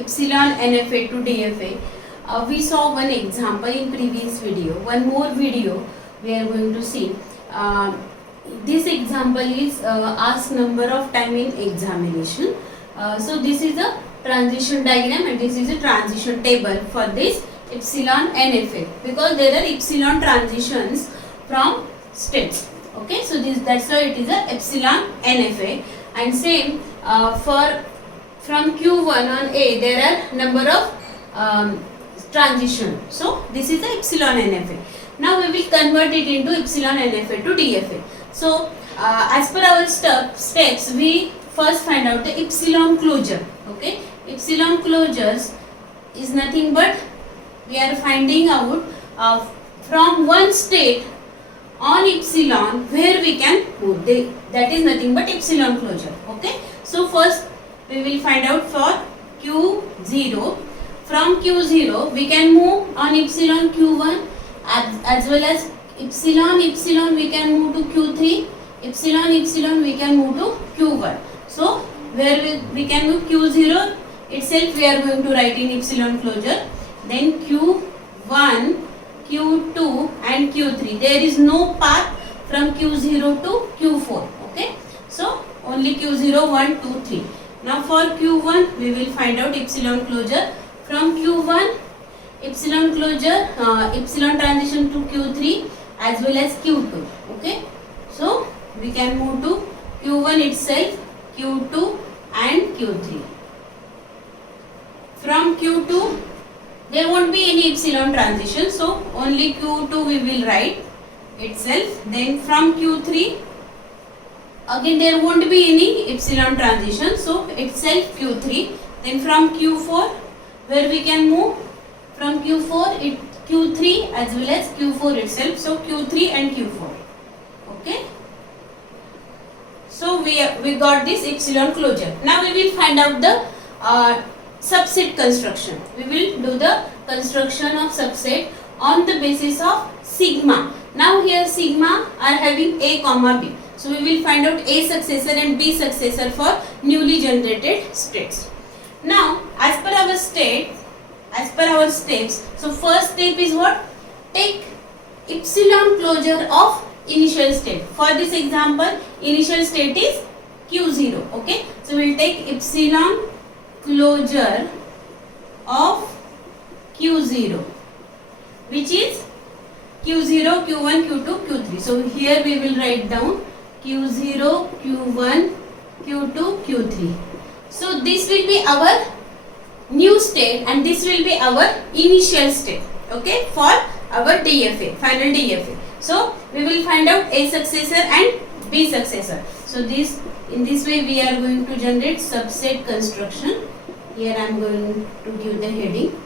epsilon NFA to DFA. We saw one example in previous video. One more video we are going to see. This example is asked number of time in examination. So this is a transition diagram and this is a transition table for this epsilon NFA, because there are epsilon transitions from states. Okay, so that's why it is a epsilon NFA. And same for from Q1 on A there are number of transition. So this is the epsilon NFA. Now we will convert it into epsilon NFA to DFA. So as per our steps, we first find out the epsilon closure. Okay, epsilon closures is nothing but we are finding out from one state on epsilon where we can move. That is nothing but epsilon closure. Okay, so first we will find out for Q0. From Q0 we can move on epsilon Q1 as well as epsilon we can move to Q3, epsilon we can move to Q1. So where we can move Q0 itself we are going to write in epsilon closure, then Q1, Q2 and Q3. There is no path from Q0 to Q4. Okay, so only Q0, 1, 2, 3. Now for Q1 we will find out epsilon closure. From Q1 epsilon closure, epsilon transition to Q3 as well as Q2. Okay, so we can move to Q1 itself, Q2 and Q3. From Q2 there won't be any epsilon transition, so only Q2 we will write itself. Then from Q3 again there won't be any epsilon transition, so itself Q3. Then from Q4 where we can move from Q4 Q3 as well as Q4 itself, so Q3 and Q4. Okay, so we got this epsilon closure. Now we will find out the subset construction. We will do the construction of subset on the basis of sigma. Now here sigma are having A comma B, so we will find out A successor and B successor for newly generated states. Now as per our steps, so first step is what? Take epsilon closure of initial state. For this example initial state is Q0. Okay, so we will take epsilon closure of Q0, which is Q0, Q1, Q2, Q3. So here we will write down Q0, Q1, Q2, Q3. So this will be our new state and this will be our initial state. Okay, for our DFA, final DFA. So we will find out A successor and B successor. So in this way we are going to generate subset construction. Here I am going to give the heading.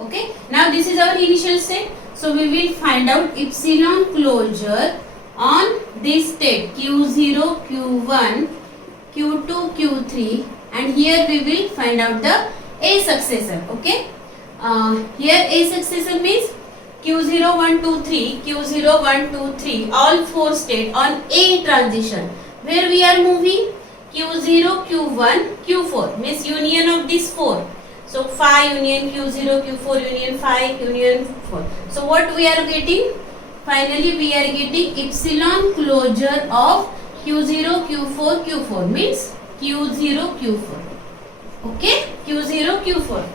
Okay, now this is our initial state. So we will find out epsilon closure on this state Q0, Q1, Q2, Q3, and here we will find out the A successor. Okay, here A successor means Q0, 1, 2, 3, Q0, 1, 2, 3, all 4 state on A transition where we are moving Q0, Q1, Q4 means union of these 4. So phi union Q0, Q4 union phi union 4. So what we are getting? Finally we are getting epsilon closure of Q0, Q4, Q4 means Q0, Q4. Okay, Q0, Q4.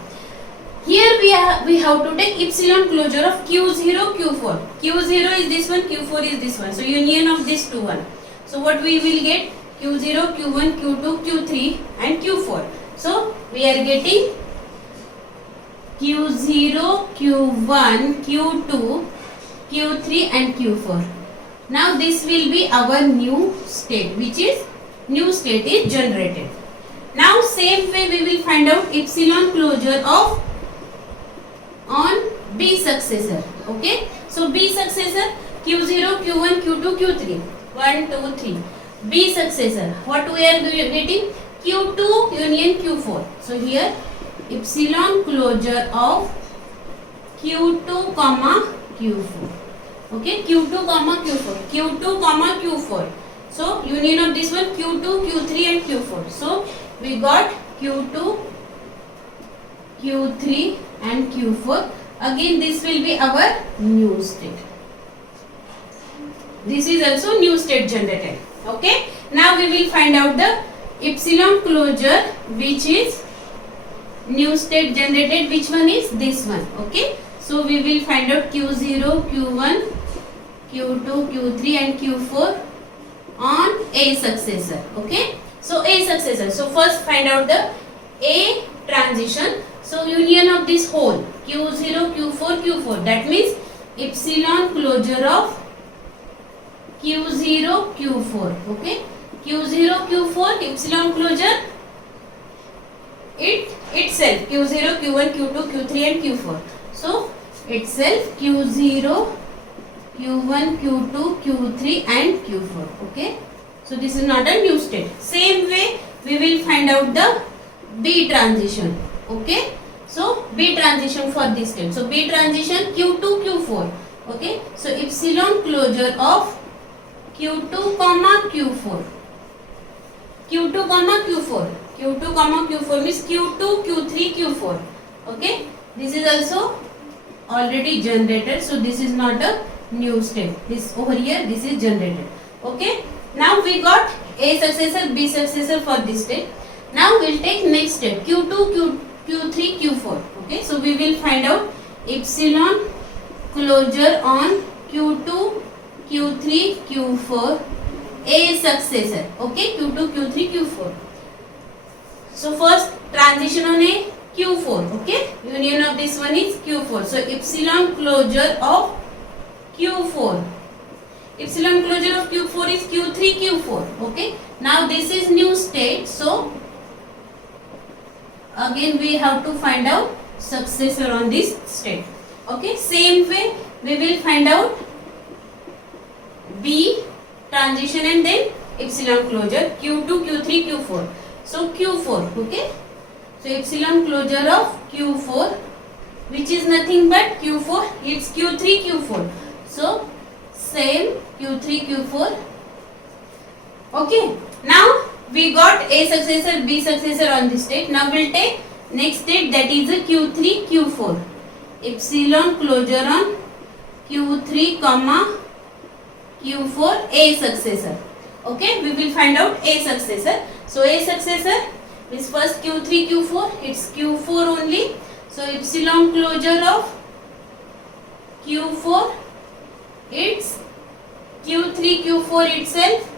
Here we have to take epsilon closure of Q0, Q4. Q0 is this one, Q4 is this one. So union of this two one. So what we will get? Q0, Q1, Q2, Q3 and Q4. So we are getting Q0, Q1, Q2, Q3 and Q4. Now this will be our new state, which is new state is generated. Now same way we will find out epsilon closure of on B successor. Okay, so B successor Q0, Q1, Q2, Q3, 1, 2, 3. B successor, what we are getting? Q2 union Q4. So here epsilon closure of Q2 comma Q4. Okay, Q2 comma Q4, Q2 comma Q4. So union of this one Q2, Q3 and Q4. So we got Q2, Q3 and Q4. Again this will be our new state. This is also new state generated. Okay. Now we will find out the epsilon closure which is new state generated. Which one is this one? Okay. So we will find out Q0, Q1, Q2, Q3 and Q4 on A successor. Okay. So A successor. So first find out the A transition. So union of this whole Q0, Q4, Q4. That means epsilon closure of Q0, Q4. Okay. Q0, Q4 epsilon closure itself Q0, Q1, Q2, Q3 and Q4. So itself Q0, Q1, Q2, Q3 and Q4. Okay. So this is not a new state. Same way we will find out the B transition. Okay. So B transition for this state. So B transition Q2, Q4. Okay. So epsilon closure of Q2 comma Q4. Q2 comma Q4. Q2 comma Q4 means Q2, Q3, Q4. Okay. This is also already generated. So this is not a new state. This over here, this is generated. Okay. Now we got A successor, B successor for this state. Now we'll take next step Q2, Q3, Q4. Okay. So we will find out epsilon closure on Q2, Q3, Q4 A successor. Okay. Q2, Q3, Q4. So first transition on a Q4. Okay. Union of this one is Q4. So epsilon closure of Q4. Epsilon closure of Q4 is Q3, Q4. Okay. Now this is new state. So again we have to find out successor on this state. Okay. Same way we will find out B transition and then epsilon closure Q2, Q3, Q4. So Q4. Okay. So epsilon closure of Q4 which is nothing but Q4. It's Q3, Q4. So same Q3, Q4. Okay. Now we got A successor, B successor on this state. Now we'll take next state, that is a Q3, Q4. Epsilon closure on Q3 comma Q4 A successor. Okay. We will find out A successor. So A successor is first Q3, Q4. It's Q4 only. So epsilon closure of Q4. It's Q3, Q4 itself.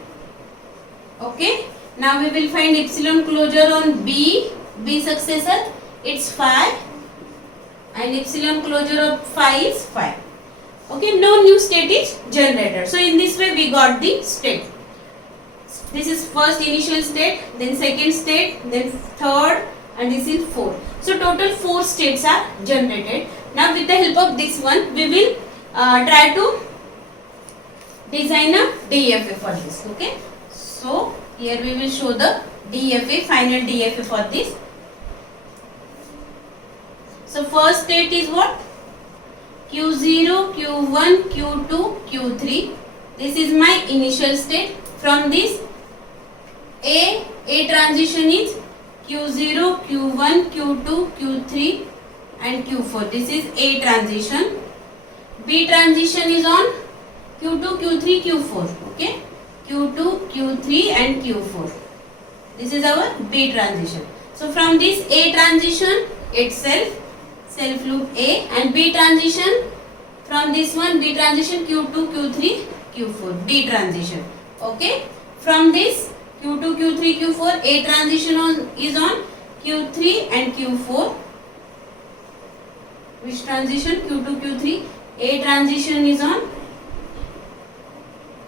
Okay. Now we will find epsilon closure on B successor. It's 5. And epsilon closure of 5 is 5. Okay. No new state is generated. So in this way we got the state. This is first initial state, then second state, then third, and this is fourth. So total 4 states are generated. Now with the help of this one, we will try to design a DFA for this. Okay. So here we will show the DFA, final DFA for this. So first state is what? Q0, Q1, Q2, Q3. This is my initial state. From this A transition is Q0, Q1, Q2, Q3 and Q4. This is A transition. B transition is on Q2, Q3, Q4. Okay. Q2, Q3 and Q4. This is our B transition. So from this A transition itself, self loop A, and B transition, from this one B transition Q2, Q3, Q4. B transition. Okay. From this Q2, Q3, Q4, A transition is on Q3 and Q4. Which transition? Q2, Q3. A transition is on,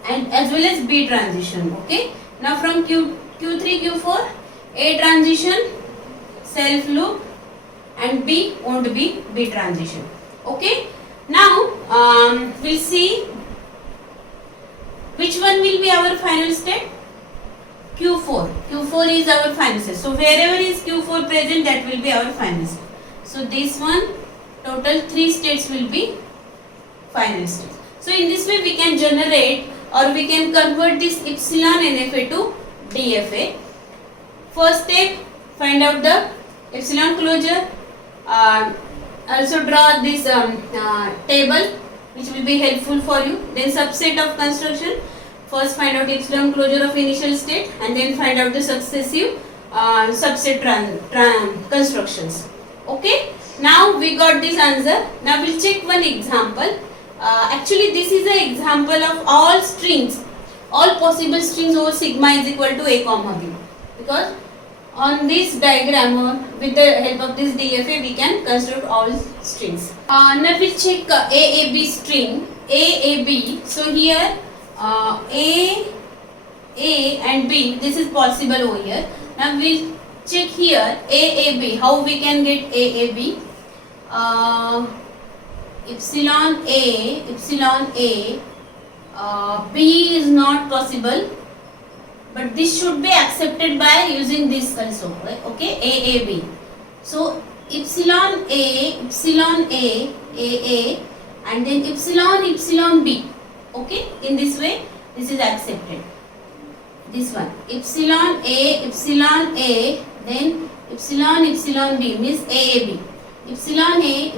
and as well as B transition. Okay. Now from Q3, Q4, A transition, self loop, and B won't be B transition. Okay. Now we'll see which one will be our final state. Q4. Q4 is our final state. So wherever is Q4 present, that will be our final state. So this one, total 3 states will be final state. So in this way we can generate or we can convert this epsilon NFA to DFA. First step, find out the epsilon closure. Also draw this table which will be helpful for you. Then subset of construction. First find out epsilon closure of initial state and then find out the successive subset constructions. Okay. Now we got this answer. Now we'll check one example. Actually this is an example of all strings, all possible strings over sigma is equal to a comma b, because on this diagram or with the help of this DFA we can construct all strings. Now we'll check AAB string, AAB. So here A and B, this is possible over here. Now we'll check here AAB, how we can get AAB. Epsilon A, B is not possible, but this should be accepted by using this also, right? Okay, AAB. So epsilon A, AA, and then epsilon B. Okay, in this way, this is accepted. This one, epsilon A, then epsilon B means AAB. Epsilon A,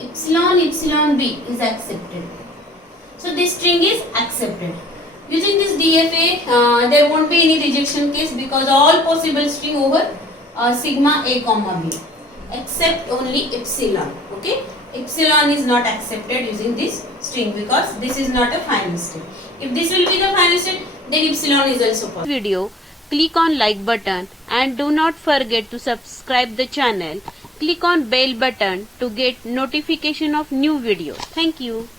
epsilon B is accepted. So this string is accepted. Using this DFA, there won't be any rejection case because all possible string over sigma A comma B, except only epsilon. Okay, epsilon is not accepted using this string because this is not a final state. If this will be the final state, then epsilon is also possible. Video, click on like button and do not forget to subscribe the channel. Click on bell button to get notification of new videos. Thank you.